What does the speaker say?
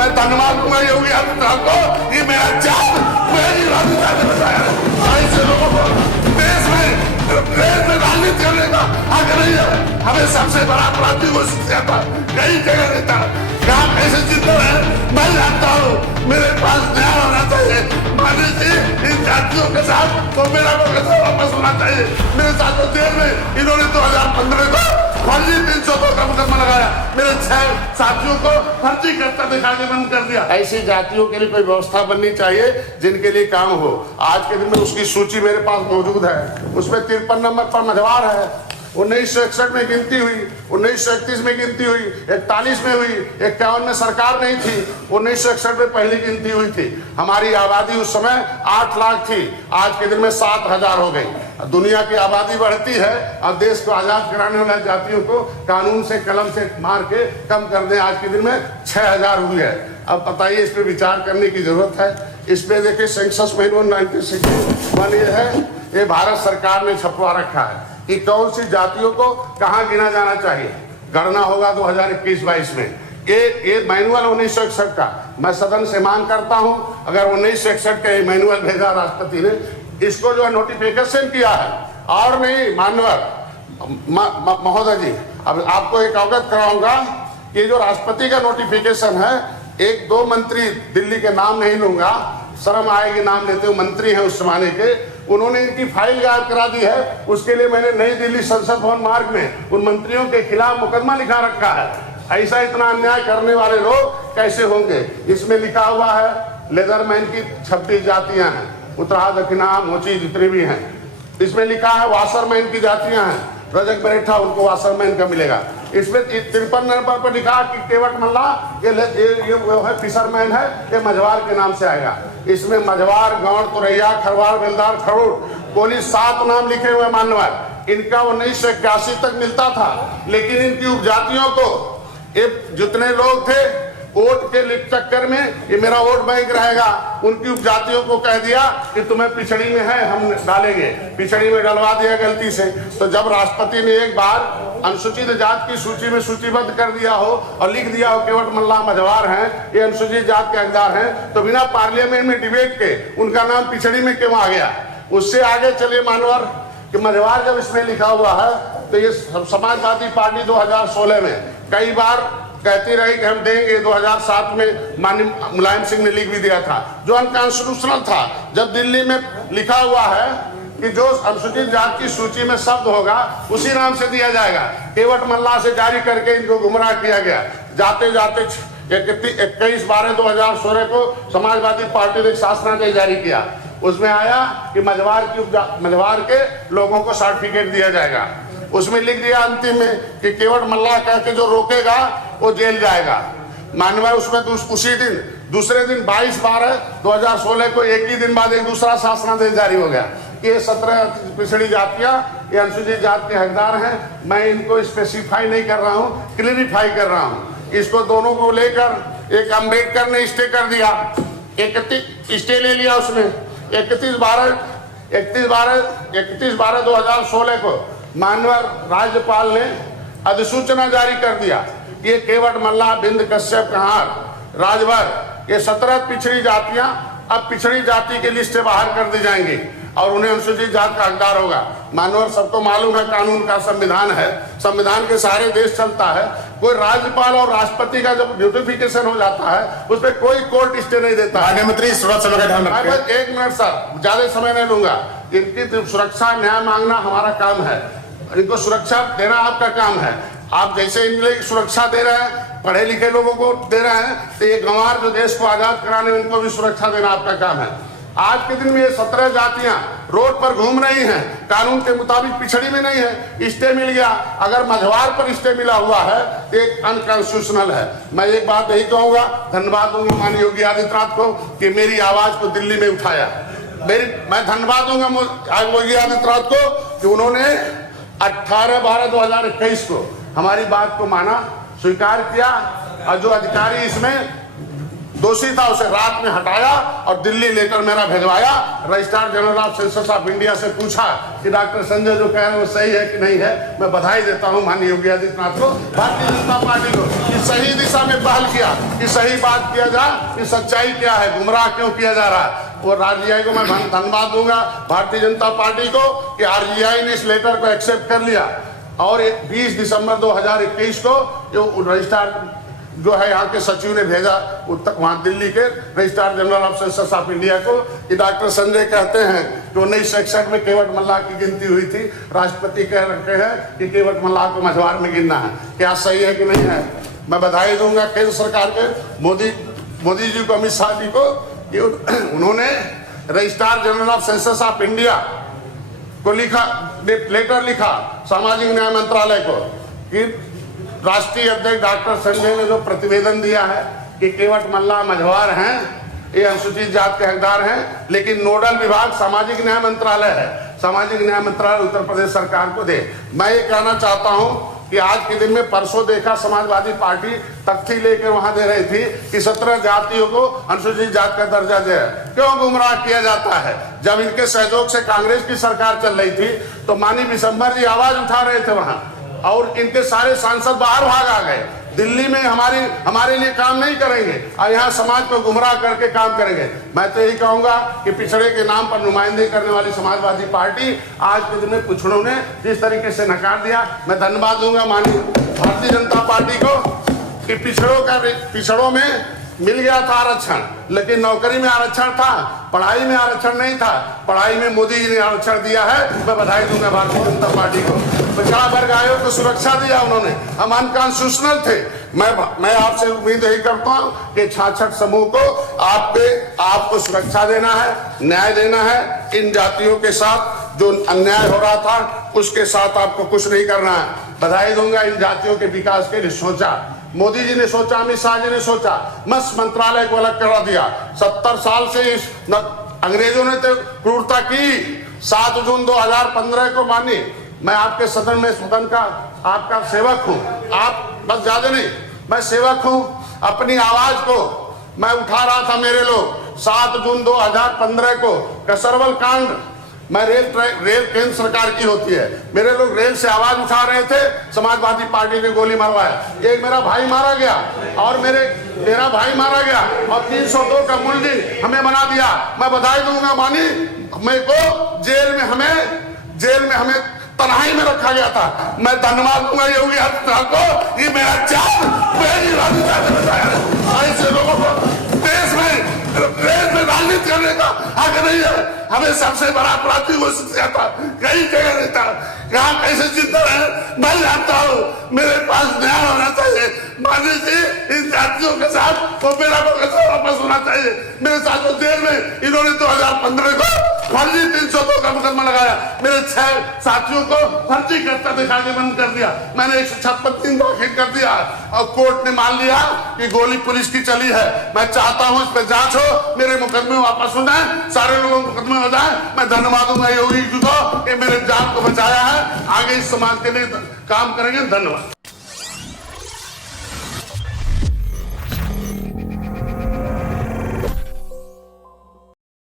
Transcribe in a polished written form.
मैं धन्यवाद दूंगा योगी आदित्यनाथ को, ये मेरा जान मेरी ऐसे लोगों को देश में राजनीति करने का हक नहीं है। हमें सबसे बड़ा अपराधी घोषित किया था, कई जगह देता कहा कैसे जिंदा है मैं जानता हूँ। मेरे पास न्याय होना चाहिए, मानी जी इन जातियों के साथ तो मेरा कैसे वापस होना चाहिए। मेरे साथ तो जेल में इन्होंने 2015 को फर्जी 302 का मुकदमा लगाया, मेरे 6 साथियों को फर्जी करता दिखाने बंद कर दिया। ऐसी जातियों के लिए कोई व्यवस्था बननी चाहिए जिनके लिए काम हो। आज के दिन में उसकी सूची मेरे पास मौजूद है, उसमें 53 नंबर पर मझवार है। 1961 में गिनती हुई, 1931 में गिनती हुई, 41 में हुई, 51 में सरकार नहीं थी, 1961 में पहली गिनती हुई थी। हमारी आबादी उस समय 8 लाख थी, आज के दिन में 7,000 हो गई। दुनिया की आबादी बढ़ती है, अब देश को आजाद कराने वाले जातियों को कानून से कलम से मार के कम कर दें। आज के दिन में 6,000 हुई है। अब बताइए, इस पे विचार करने की जरूरत है। इस पे देखिए सेंसस में 1961 ये है, ये भारत सरकार ने छपवा रखा है कि कौन सी जातियों को कहाँ गिना जाना चाहिए। गणना होगा 2021-22 में। ये मैनुअल 1961 का मैं सदन से मांग करता हूं, अगर 1961 का ये मैनुअल भेजा राष्ट्रपति ने, इसको जो है नोटिफिकेशन किया है और नहीं मानवर महोदय जी, अब आपको एक अवगत कराऊंगा कि जो राष्ट्रपति का नोटिफिकेशन है, 1-2 मंत्री दिल्ली के नाम नहीं लूंगा, शर्म आएगी नाम लेते हुए, मंत्री हैं उस जमाने के, उन्होंने इनकी फाइल गायब करा दी है। उसके लिए मैंने नई दिल्ली संसद भवन मार्ग में उन मंत्रियों के खिलाफ मुकदमा लिखा रखा है। ऐसा इतना अन्याय करने वाले लोग कैसे होंगे। इसमें लिखा हुआ है लेदरमैन की 26 जातियां हैं, उत्तराखंड दक्षिणा मोची जितने भी हैं। इसमें लिखा है वाशरमैन की जातियां हैं, रजक बरेठा उनको वाशरमैन का मिलेगा। इसमें 53 नंबर पर लिखा कि केवट मल्ला ये है फिशरमैन है, ये मझवार के नाम से आएगा। इसमें मझवार, गौड़, तुरैया, खरवार, बेलदार, खड़ूर, कोली 7 नाम लिखे हुए मानवर। इनका 1981 तक मिलता था, लेकिन इनकी उपजातियों को ये जितने लोग थे वोट के चक्कर में ये मेरा वोट बैंक रहेगा, उनकी उपजातियों को कह दिया कि तुम्हें पिछड़ी में है हम डालेंगे, पिछड़ी में डलवा दिया गलती से। तो जब राष्ट्रपति ने एक बार अनुसूचित जात की सूची में सूचीबद्ध कर दिया हो और लिख दिया हो केवट मल्ला मझवार हैं, ये अनुसूचित जात के हकदार हैं, तो बिना पार्लियामेंट में डिबेट के उनका नाम पिछड़ी में क्यों आ गया। उससे आगे चलिए मानवर कि मझवार जब इसमें लिखा हुआ है, तो ये समाजवादी पार्टी 2016 में कई बार कहती रही कि हम देंगे। 2007 में माननीय मुलायम सिंह ने लिख भी दिया था, जो अनकॉन्स्टिट्यूशनल था। जब दिल्ली में लिखा हुआ है कि जो अनुसूचित जात की सूची में शब्द होगा उसी नाम से दिया जाएगा, केवट मल्ला से जारी करके इनको गुमराह किया गया। जाते जाते 21/12/2016 को समाजवादी पार्टी ने शासनादेश जारी किया। उसमें आया कि मझवार के लोगों को सर्टिफिकेट दिया जाएगा। उसमें लिख दिया अंतिम में कि केवट मल्ला कह के जो रोकेगा वो जेल जाएगा। मानवर उसमें उसी दिन दूसरे दिन 22/12/2016 को एक ही दिन बाद एक दूसरा शासनादेश जारी हो गया। ये 17 पिछड़ी जातियां ये अनुसूचित जात के हकदार हैं। मैं इनको स्पेसिफाई नहीं कर रहा हूँ, क्लियरिफाई कर रहा हूँ। इसको दोनों को लेकर एक अम्बेडकर ने स्टे कर दिया, 31 स्टे ले लिया उसने। 31/12/2016 को मानवर राज्यपाल ने अधिसूचना जारी कर दिया। ये केवट मल्ला, बिंद, कश्यप, कहार, राजभर, ये 17 पिछड़ी जातियां अब पिछड़ी जाति के लिस्ट से बाहर कर दी जाएंगी और उन्हें अनुसूचित जात का हकदार होगा। मानवर सबको मालूम है कानून का संविधान है, संविधान के सारे देश चलता है। कोई राज्यपाल और राष्ट्रपति का जब नोटिफिकेशन हो जाता है उस पर कोई कोर्ट स्टे नहीं देता। मंत्री सुरक्षा का ध्यान रखें। 1 मिनट सर, ज्यादा समय नहीं लूंगा। इनकी सुरक्षा न्याय मांगना हमारा काम है, इनको सुरक्षा देना आपका काम है। आप जैसे इन लोग सुरक्षा दे रहे हैं, पढ़े लिखे लोगों को दे रहे हैं, तो ये गंवार जो देश को आजाद कराने उनको भी सुरक्षा देना आपका काम है। आज के दिन में ये 17 जातियां रोड पर घूम रही हैं, कानून के मुताबिक पिछड़ी में नहीं है, स्टे मिल गया। अगर मझवार पर स्टे मिला हुआ है तो एक अनकॉन्स्टिट्यूशनल है। मैं एक बात यही कहूंगा, धन्यवाद दूंगा माननीय योगी आदित्यनाथ को कि मेरी आवाज को दिल्ली में उठाया। मैं धन्यवाद दूंगा योगी आदित्यनाथ को कि उन्होंने 18/12/2021 को हमारी बात को माना, स्वीकार किया और जो अधिकारी इसमें दोषी था उसे रात में हटाया और दिल्ली लेकर मेरा भेजवाया। Registrar general of census of India से पूछा कि डॉक्टर संजय जो कह रहे हैं वो सही है कि नहीं है। मैं बधाई देता हूं माननीय योगी आदित्यनाथ को, भारतीय जनता पार्टी को, कि सही दिशा में पहल किया, कि सही बात किया जाए कि सच्चाई क्या है, गुमराह क्यों किया जा रहा है। वो आरजीआई को मैं धन्यवाद दूंगा भारतीय जनता पार्टी को कि आरजीआई ने इस लेटर को एक्सेप्ट कर लिया और 20 दिसंबर 2021 को जो रजिस्ट्रार जो है यहाँ के सचिव ने भेजा वहाँ दिल्ली के registrar general of census of India को कि डॉक्टर संजय कहते हैं कि 1961 में केवट मल्लाह की गिनती हुई थी, राष्ट्रपति कह रहे हैं कि केवट मल्लाह को मझवार में गिनना है, क्या सही है कि नहीं है। मैं बधाई दूंगा केंद्र सरकार के मोदी जी को, अमित शाह जी को कि उन्होंने registrar general of census of India को लेटर लिखा सामाजिक न्याय मंत्रालय को कि राष्ट्रीय अध्यक्ष डॉक्टर संजय ने जो प्रतिवेदन दिया है कि केवट मल्लाह मझवार हैं, ये अनुसूचित जात के हकदार हैं, लेकिन नोडल विभाग सामाजिक न्याय मंत्रालय है, सामाजिक न्याय मंत्रालय उत्तर प्रदेश सरकार को दे। मैं ये कहना चाहता हूं कि आज के दिन में परसों देखा समाजवादी पार्टी तख्ती लेकर वहां दे रही थी कि 17 जातियों को अनुसूचित जात का दर्जा दे। क्यों गुमराह किया जाता है? जब इनके सहयोग से कांग्रेस की सरकार चल रही थी तो माननीय विशंबर जी आवाज उठा रहे थे वहां और इनके सारे सांसद बाहर भाग आ गए। दिल्ली में हमारे लिए काम नहीं करेंगे और यहाँ समाज को गुमराह करके काम करेंगे। मैं तो यही कहूंगा कि पिछड़े के नाम पर नुमाइंदगी करने वाली समाजवादी पार्टी आज के दिन में पिछड़ों ने जिस तरीके से नकार दिया, मैं धन्यवाद दूंगा माननीय भारतीय जनता पार्टी को कि पिछड़ों में मिल गया था आरक्षण, लेकिन नौकरी में आरक्षण था, पढ़ाई में आरक्षण नहीं था। पढ़ाई में मोदी जी ने आरक्षण दिया है, मैं बधाई दूंगा भारतीय जनता पार्टी को। पिछड़ा वर्ग आयोग को सुरक्षा दिया उन्होंने, हम अनकॉन्स्टिट्यूशनल थे। मैं आपसे उम्मीद यही करता हूँ कि 66 समूह को आपको सुरक्षा देना है, न्याय देना है। इन जातियों के साथ जो अन्याय हो रहा था उसके साथ आपको कुछ नहीं करना है। बधाई दूंगा इन जातियों के विकास के लिए सोचा, मोदी जी ने सोचा, अमित शाह जी ने सोचा, मत्स्य मंत्रालय को अलग करा दिया। 70 साल से इस अंग्रेजों ने तो क्रूरता की। 7 जून 2015 को मानी, मैं आपके सदन का आपका सेवक हूं, आप बस ज्यादा नहीं, मैं सेवक हूं। अपनी आवाज को मैं उठा रहा था, मेरे लोग 7 जून 2015 को कसरवल कांड, मैं रेल केंद्र सरकार की होती है, मेरे लोग रेल से आवाज उठा रहे थे, समाजवादी पार्टी ने गोली मारवाया। एक मेरा भाई मारा गया और मेरा भाई मारा गया और 302 का मुलजिम हमें बना दिया। मैं बधाई दूंगा मानी, मेरे को जेल में हमें तन्हाई में रखा गया था। मैं धन्यवाद दूंगा योगी आदित्यनाथ को, ये मेरा जान मेरी ऐसे लोगों को देश में राजनीति करने का हक नहीं है। हमें सबसे बड़ा अपराधी घोषित किया था, कहीं जगह नहीं था। यहाँ कैसे जिंदा रहे मैं जानता हूँ, मेरे पास न्याय होना चाहिए। मानी जी इन जातियों के साथ वो मेरा कैसे वापस होना चाहिए। मेरे साथ वो जेल में इन्होंने 2015 को फर्जी 302 का मुकदमा लगाया, मेरे 6 साथियों को फर्जी करता दिखाने बंद कर दिया। मैंने 156 दिन दाखिल कर दिया और कोर्ट ने मान लिया कि गोली पुलिस की चली है। मैं चाहता हूँ इस पर जांच हो, मेरे मुकदमे वापस हो जाए, सारे लोगों को मुकदमे हो जाए। मैं धन्यवाद दूंगा योगी जी को कि मेरे जान को बचाया है। आगे इस समाज के लिए काम करेंगे। धन्यवाद।